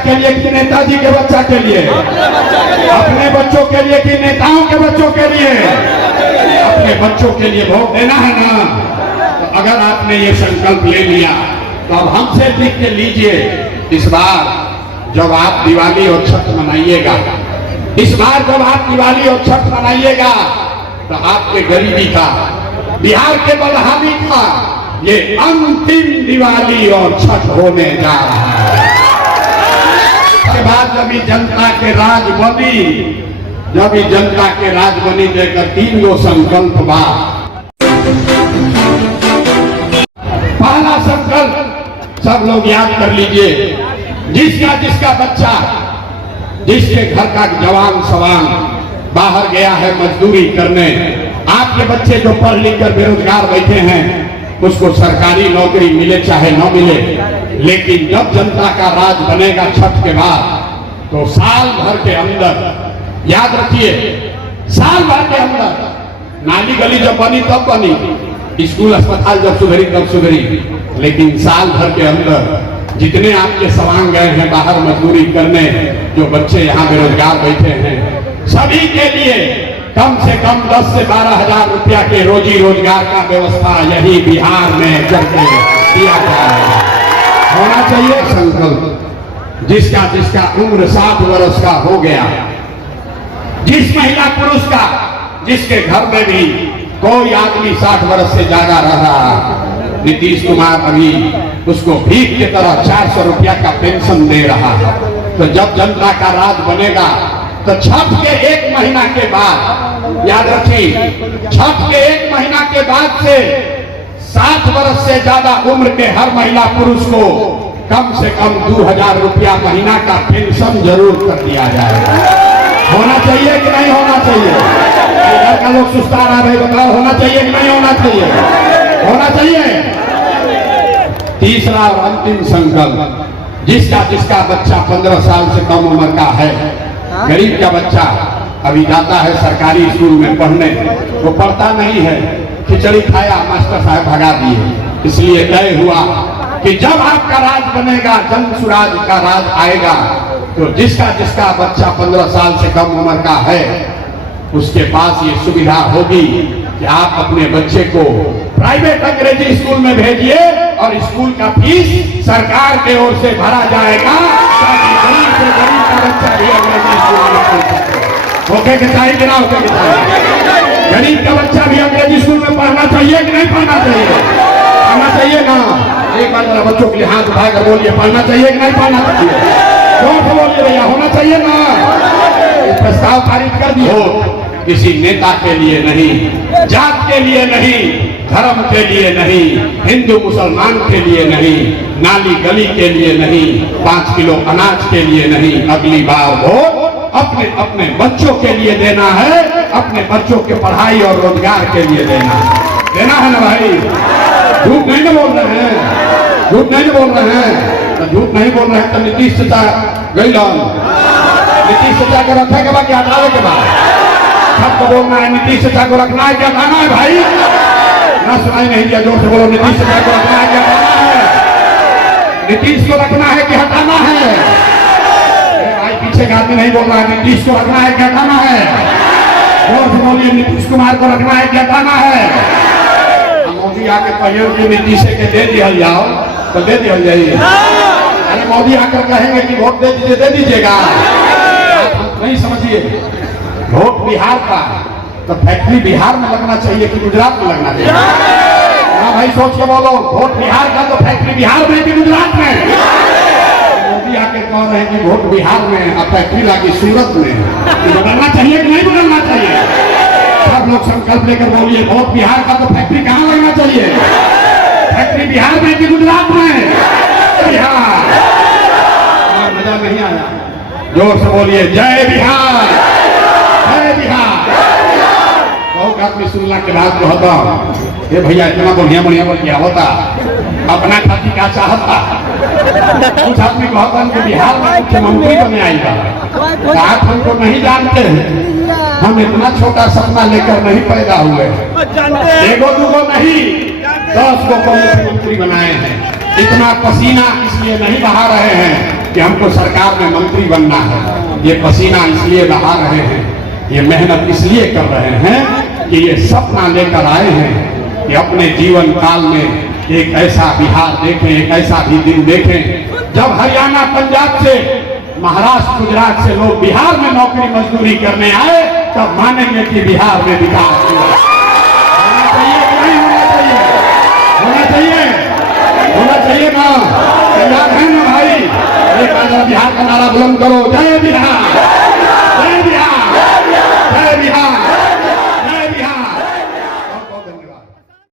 के लिए कि नेताजी के बच्चा के लिए? अपने बच्चों के लिए कि नेताओं के बच्चों के लिए? अपने बच्चों के लिए वोट देना है ना। तो अगर आपने ये संकल्प ले लिया तो अब हमसे लिख के लीजिए, इस बार जब आप दिवाली और छठ मनाइएगा, इस बार जब आप दिवाली और छठ मनाइएगा तो आपके गरीबी का, बिहार के बदहाली का ये अंतिम दिवाली और छठ होने जा रहा है। इसके बाद जब ये जनता के राज बनी, जब ये जनता के राज बनी, देकर 3 गो संकल्प बा। पहला संकल्प सब लोग याद कर लीजिए, जिसका जिसका बच्चा, जिसके घर का जवान सवान बाहर गया है मजदूरी करने, आपके बच्चे जो पढ़ लिख कर बेरोजगार बैठे हैं, उसको सरकारी नौकरी मिले चाहे न मिले, लेकिन जब जनता का राज बनेगा छठ के बाद, तो साल भर के अंदर, याद रखिए, साल भर के अंदर नाली गली जब बनी तब बनी, स्कूल अस्पताल जब सुधरी तब सुधरी, लेकिन साल भर के अंदर जितने आपके सवांग गए हैं बाहर मजदूरी करने, जो बच्चे यहाँ बेरोजगार बैठे हैं, सभी के लिए कम से कम 10 से 12 हजार रुपया के रोजी रोजगार का व्यवस्था यही बिहार में करके दिया जाएगा। होना चाहिए संकल्प। जिसका जिसका उम्र 60 वर्ष का हो गया, जिस महिला पुरुष का, जिसके घर में भी कोई आदमी 60 वर्ष से ज्यादा रह रहा, नीतीश कुमार अभी उसको भीख की तरह 400 रुपया का पेंशन दे रहा है। तो जब जनता का राज बनेगा तो छठ के 1 महीना के बाद, याद रखिए, छठ के 1 महीना के बाद से 60 वर्ष से ज्यादा उम्र के हर महिला पुरुष को कम से कम 2000 रुपया महीना का पेंशन जरूर कर दिया जाएगा। होना चाहिए कि नहीं होना चाहिए? इधर का लोग सुस्ता रहा है, बताओ होना चाहिए कि नहीं होना चाहिए? होना चाहिए। तीसरा और अंतिम संकल्प, जिसका जिसका बच्चा 15 साल से कम उम्र का है, गरीब का बच्चा अभी जाता है सरकारी स्कूल में पढ़ने, वो पढ़ता नहीं है, खिचड़ी खाया, मास्टर साहब भगा दिए। इसलिए तय हुआ कि जब आपका राज बनेगा, जन सुराज का राज आएगा, तो जिसका जिसका बच्चा 15 साल से कम उम्र का है, उसके पास ये सुविधा होगी कि आप अपने बच्चे को प्राइवेट अंग्रेजी स्कूल में भेजिए और स्कूल का फीस सरकार के ओर से भरा जाएगा, ताकि गरीब से गरीब का बच्चा भी अंग्रेजी स्कूल में पढ़ सके। होके के चाहिए कि ना होके के चाहिए? गरीब का बच्चा भी अंग्रेजी स्कूल में पढ़ना चाहिए कि नहीं पढ़ना चाहिए? पढ़ना चाहिए ना। एक बार जरा बच्चों के लिए हाथ उठाकर बोलिए, पढ़ना चाहिए कि नहीं पढ़ना चाहिए? जोर से बोलिए भैया, होना चाहिए ना। प्रस्ताव पारित कर दिए। किसी नेता के लिए नहीं, जात के लिए नहीं, धर्म के लिए नहीं, हिंदू मुसलमान के लिए नहीं, नाली गली के लिए नहीं, 5 किलो अनाज के लिए नहीं, अगली बार वोट अपने अपने बच्चों के लिए देना है, अपने बच्चों के पढ़ाई और रोजगार के लिए देना है ना भाई। झूठ नहीं ना बोल रहे हैं, झूठ नहीं बोल रहे हैं, तो झूठ नहीं बोल रहे हैं। तो नीतीश चाचा गई लो, नीतीश चाचा को रखे के बाद क्या हटावे के बाद सबको बोलना है, नीतीश चाचा को रखना है क्या हटाना है भाई? ना सुनाई नहीं दिया, जोर से बोलो, नीतीश चाचा को रखना है क्या हटाना है? नीतीश को रखना है कि हटाना है? भाई पीछे का आदमी नहीं बोल रहा है, नीतीश को रखना है क्या हटाना है? जोर से बोलिए, नीतीश कुमार को रखना है क्या हटाना है? मोदी आके कहिए कि नीतीश के दे दिया जाओ तो दे दिया जाइए। अरे मोदी आकर कहेंगे कि वोट दे दीजिए, दे दीजिएगा। आप नहीं समझिए, वोट बिहार का तो फैक्ट्री बिहार में लगना चाहिए कि गुजरात में लगना चाहिए? हाँ भाई सोच के बोलो, वोट बिहार का तो फैक्ट्री बिहार में कि गुजरात में? मोदी आके कह रहे हैं कि वोट बिहार में और फैक्ट्री लगी सूरत में। बदलना चाहिए कि नहीं बदलना चाहिए? सब लोग संकल्प लेकर बोलिए, वोट बिहार का तो फैक्ट्री कहाँ लगना चाहिए? फैक्ट्री बिहार में कि गुजरात में? बिहार। मजा नहीं आया, जोर से बोलिए, जय बिहार, जय बिहार। बहुत आदमी सुनला के बाद कहता, ये भैया इतना बढ़िया बढ़िया बोल गया होता, अपना खाती का चाहता। कुछ आदमी कहता कि बिहार में मुख्यमंत्री बने आएगा, आप हमको नहीं जानते हैं, हम इतना छोटा सपना लेकर नहीं पैदा हुए, एगो दूगो नहीं 10 को मुख्यमंत्री बनाए हैं। इतना पसीना इसलिए नहीं बहा रहे हैं कि हमको सरकार में मंत्री बनना है, ये पसीना इसलिए बहा रहे हैं, ये मेहनत इसलिए कर रहे हैं कि ये सपना लेकर आए हैं कि अपने जीवन काल में एक ऐसा बिहार देखें, एक ऐसा भी दिन देखें जब हरियाणा, पंजाब से, महाराष्ट्र, गुजरात से लोग बिहार में नौकरी मजदूरी करने आए, तब मानेंगे कि बिहार में विकास हुआ। होना चाहिए कि नहीं होना चाहिए? होना चाहिए, होना चाहिए ना? तैयार है ना भाई? एक बार बिहार का नारा बुलंद करो, जय बिहार।